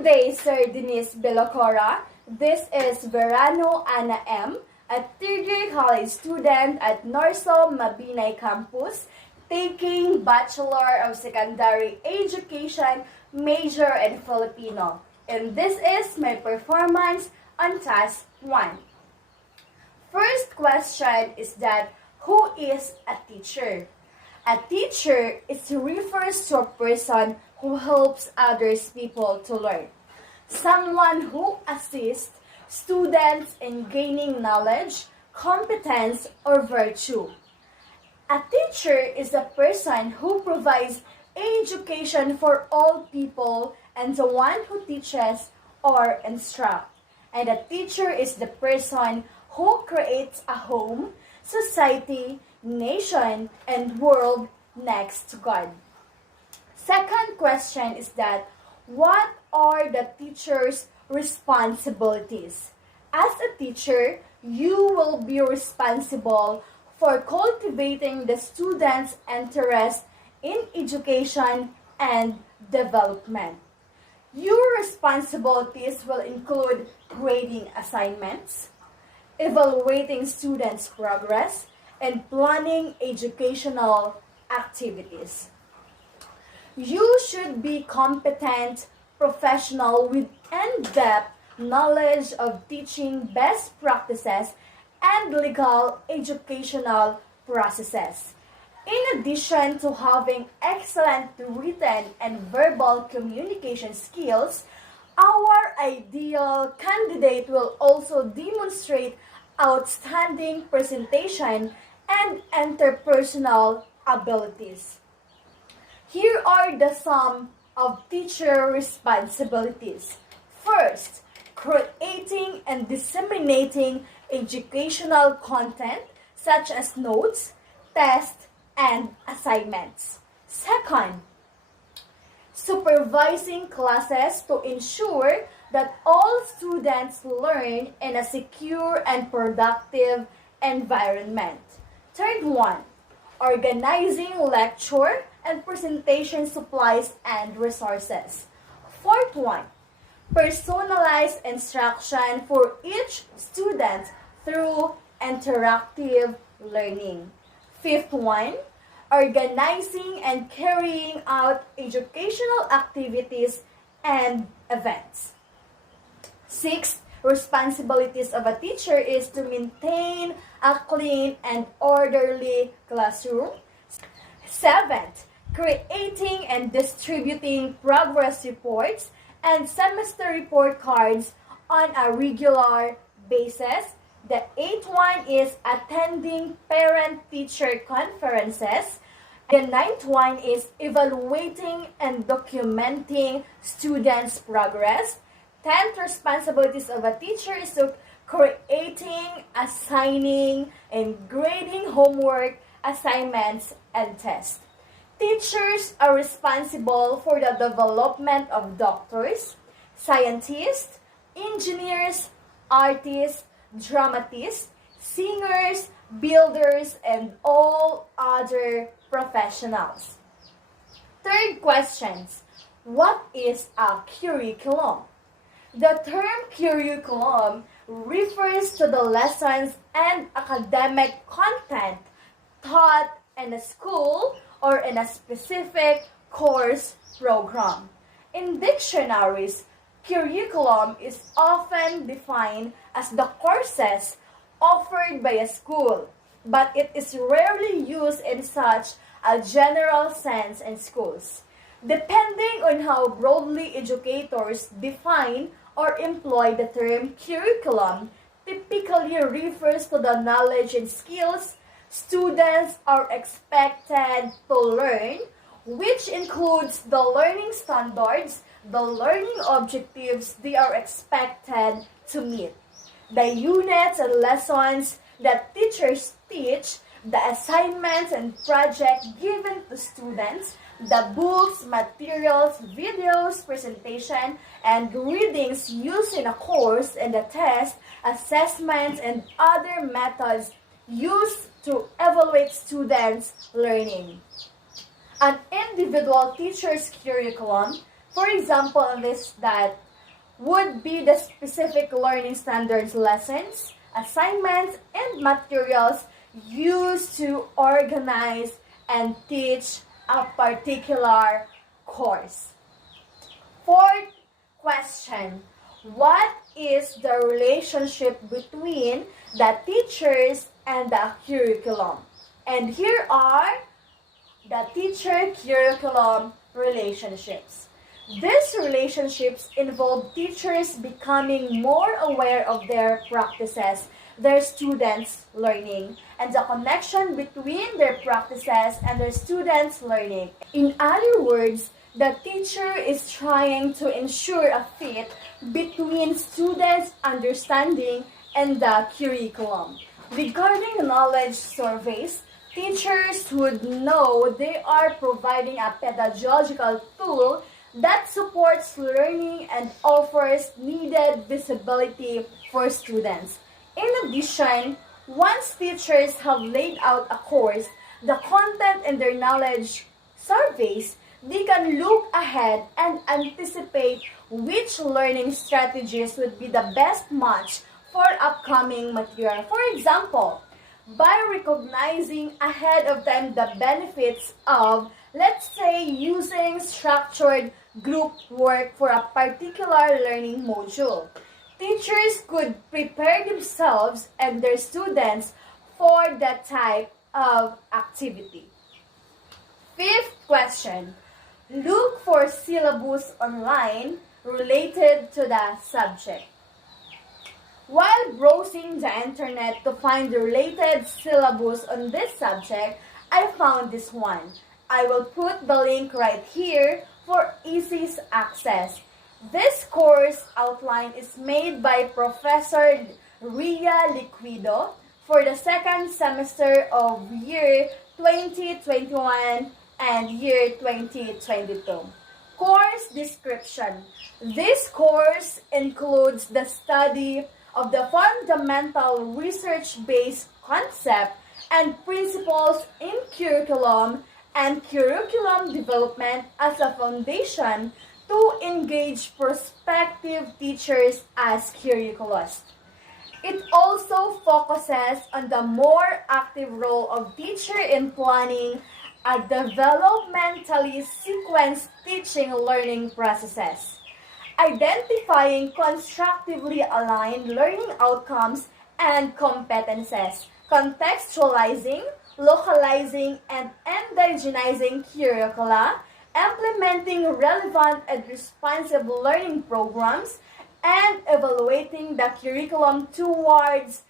Good day, Sir Denise Belocora. This is Verano Ana M., a third-year college student at Norso Mabinay Campus, taking Bachelor of Secondary Education major in Filipino. And this is my performance on Task 1. First question is that, who is a teacher? A teacher refers to a person who helps others people to learn. Someone who assists students in gaining knowledge, competence, or virtue. A teacher is a person who provides education for all people and the one who teaches or instructs. And a teacher is the person who creates a home, society, nation, and world next to God. Second question is that, what are the teacher's responsibilities? As a teacher, you will be responsible for cultivating the students' interest in education and development. Your responsibilities will include grading assignments, evaluating students' progress, and planning educational activities. You should be competent professional with in-depth knowledge of teaching best practices and legal educational processes. In addition to having excellent written and verbal communication skills, our ideal candidate will also demonstrate outstanding presentation and interpersonal abilities. Here are some of teacher responsibilities. First, creating and disseminating educational content such as notes, tests, and assignments. Second, supervising classes to ensure that all students learn in a secure and productive environment. Third one, organizing lecture and presentation supplies and resources. Fourth one, personalized instruction for each student through interactive learning. Fifth one, organizing and carrying out educational activities and events. Sixth, responsibilities of a teacher is to maintain a clean and orderly classroom. Seventh, creating and distributing progress reports and semester report cards on a regular basis. The eighth one is attending parent-teacher conferences. The ninth one is evaluating and documenting students' progress. 10th responsibilities of a teacher is to creating, assigning, and grading homework, assignments, and tests. Teachers are responsible for the development of doctors, scientists, engineers, artists, dramatists, singers, builders, and all other professionals. Third questions. What is a curriculum? The term curriculum refers to the lessons and academic content taught in a school or in a specific course program. In dictionaries, curriculum is often defined as the courses offered by a school, but it is rarely used in such a general sense in schools. Depending on how broadly educators define or employ the term curriculum, typically refers to the knowledge and skills students are expected to learn, which includes the learning standards, the learning objectives they are expected to meet, the units and lessons that teachers teach, the assignments and projects given to students, the books, materials, videos, presentation, and readings used in a course, and the test, assessments, and other methods used to evaluate students' learning. An individual teacher's curriculum, for example, lists that would be the specific learning standards, lessons, assignments, and materials used to organize and teach a particular course. Fourth question, what is the relationship between the teachers and the curriculum? And here are the teacher-curriculum relationships. These relationships involve teachers becoming more aware of their practices, their students' learning, and the connection between their practices and their students' learning. In other words, the teacher is trying to ensure a fit between students' understanding and the curriculum. Regarding knowledge surveys, teachers would know they are providing a pedagogical tool that supports learning and offers needed visibility for students. In addition, once teachers have laid out a course, the content in their knowledge surveys, they can look ahead and anticipate which learning strategies would be the best match for upcoming material. For example, by recognizing ahead of time the benefits of, let's say, using structured group work for a particular learning module, teachers could prepare themselves and their students for that type of activity. Fifth question, look for syllabus online related to the subject. While browsing the internet to find the related syllabus on this subject, I found this one. I will put the link right here for easy access. This course outline is made by Professor Ria Liquido for the second semester of year 2021 and year 2022. Course description. This course includes the study of the fundamental research-based concept and principles in curriculum and curriculum development as a foundation to engage prospective teachers as curriculusts. It also focuses on the more active role of teacher in planning a developmentally sequenced teaching learning processes, identifying constructively aligned learning outcomes and competences, contextualizing, localizing, and indigenizing curricula, implementing relevant and responsive learning programs, and evaluating the curriculum towards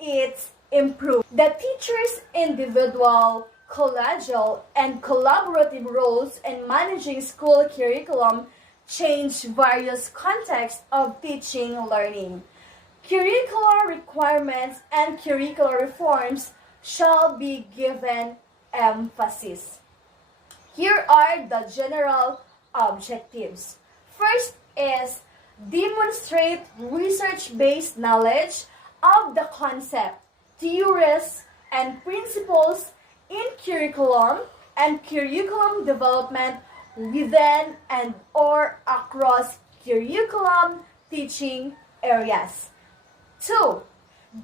its improvement. The teacher's individual, collegial, and collaborative roles in managing school curriculum change various contexts of teaching learning. Curricular requirements and curricular reforms shall be given emphasis. Here are the general objectives. First is demonstrate research-based knowledge of the concept, theories, and principles in curriculum and curriculum development within and or across curriculum teaching areas. 2.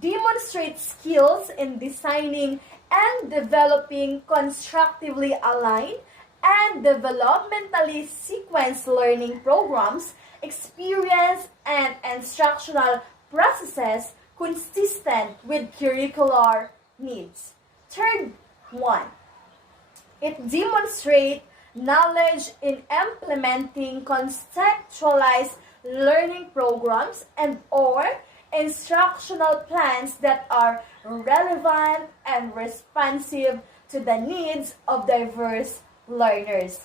Demonstrate skills in designing and developing constructively aligned and developmentally sequenced learning programs, experience, and instructional processes consistent with curricular needs. Third one, it demonstrates knowledge in implementing contextualized learning programs and or instructional plans that are relevant and responsive to the needs of diverse learners.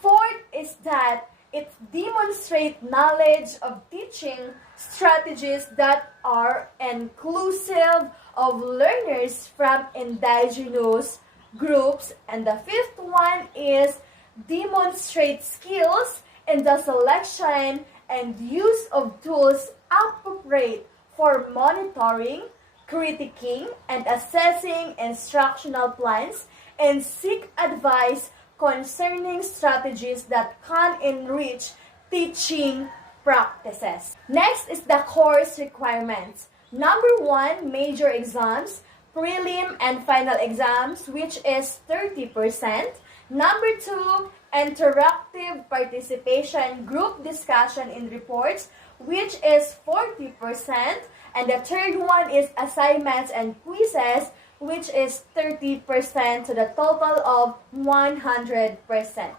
Fourth is that it demonstrates knowledge of teaching strategies that are inclusive of learners from indigenous groups. And the fifth one is demonstrate skills in the selection and use of tools appropriate for monitoring, critiquing, and assessing instructional plans, and seek advice concerning strategies that can enrich teaching practices. Next is the course requirements. Number 1, major exams, prelim and final exams, which is 30%. Number 2, interactive participation, group discussion in reports, which is 40%. And the third one is assignments and quizzes, which is 30% to the total of 100%.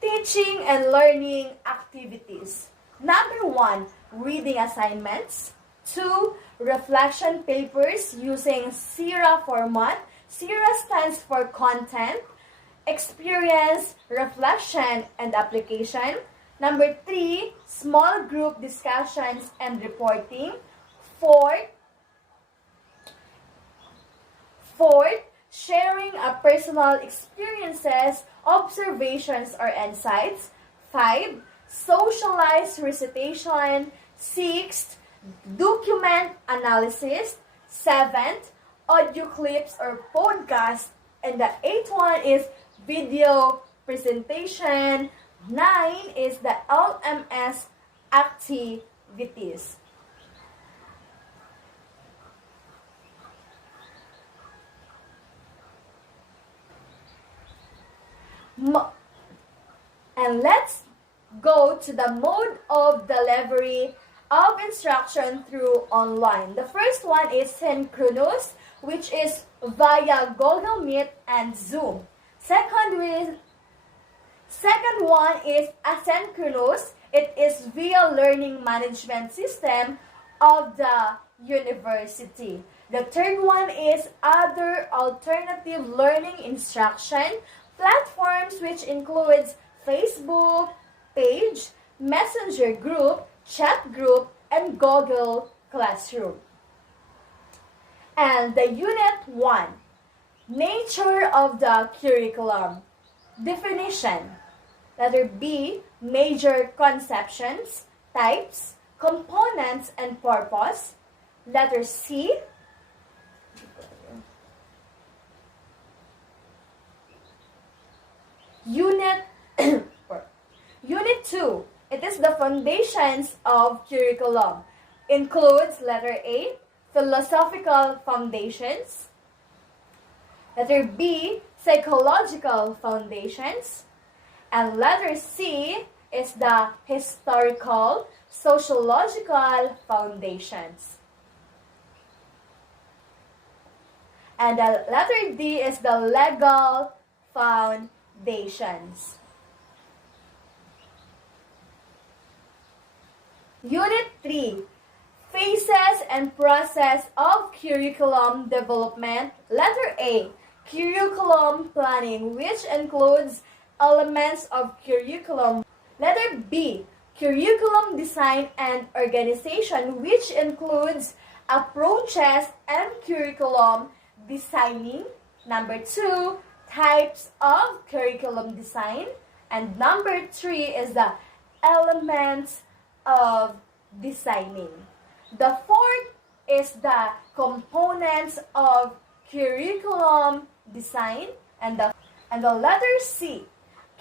Teaching and learning activities. Number 1, reading assignments. 2, reflection papers using SIRA format. SIRA stands for content, experience, reflection, and application. Number 3, small group discussions and reporting. Fourth, sharing a personal experiences, observations, or insights. 5, socialized recitation. 6, document analysis. 7, audio clips or podcast. And the 8th one is video presentation. 9 is the LMS activities. And let's go to the mode of delivery of instruction through online. The first one is synchronous, which is via Google Meet and Zoom. Second one is asynchronous. It is via learning management system of the university. The third one is other alternative learning instruction platforms, which includes Facebook page, Messenger group, chat group, and Google Classroom. And the Unit 1, nature of the curriculum. Definition. Letter B, major conceptions, types, components, and purpose. Letter C, Unit 2, it is the foundations of curriculum. Includes letter A, philosophical foundations. Letter B, psychological foundations. And letter C is the historical, sociological foundations. And the letter D is the legal foundations. Unit 3, phases and process of curriculum development. Letter A, curriculum planning, which includes elements of curriculum. Letter B, curriculum design and organization, which includes approaches and curriculum designing. Number 2, types of curriculum design. And number 3 is the elements of designing. The fourth is the components of curriculum design. And the letter C,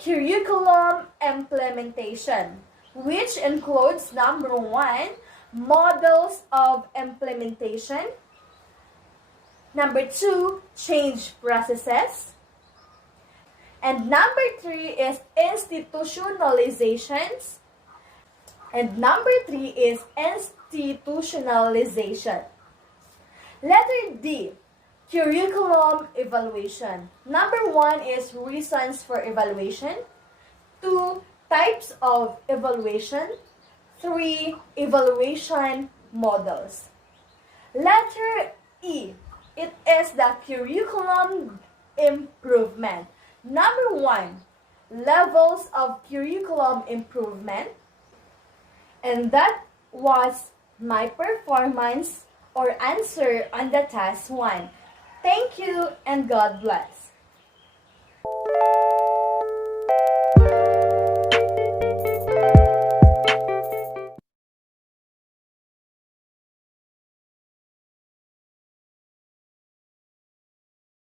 curriculum implementation, which includes number 1, models of implementation. Number 2, change processes. And number 3 is institutionalizations. And number 3 is institutionalization. Letter D, curriculum evaluation. Number 1 is reasons for evaluation. 2, types of evaluation. 3, evaluation models. Letter E, it is the curriculum improvement. Number 1, levels of curriculum improvement. And that was my performance or answer on the task 1. Thank you and God bless.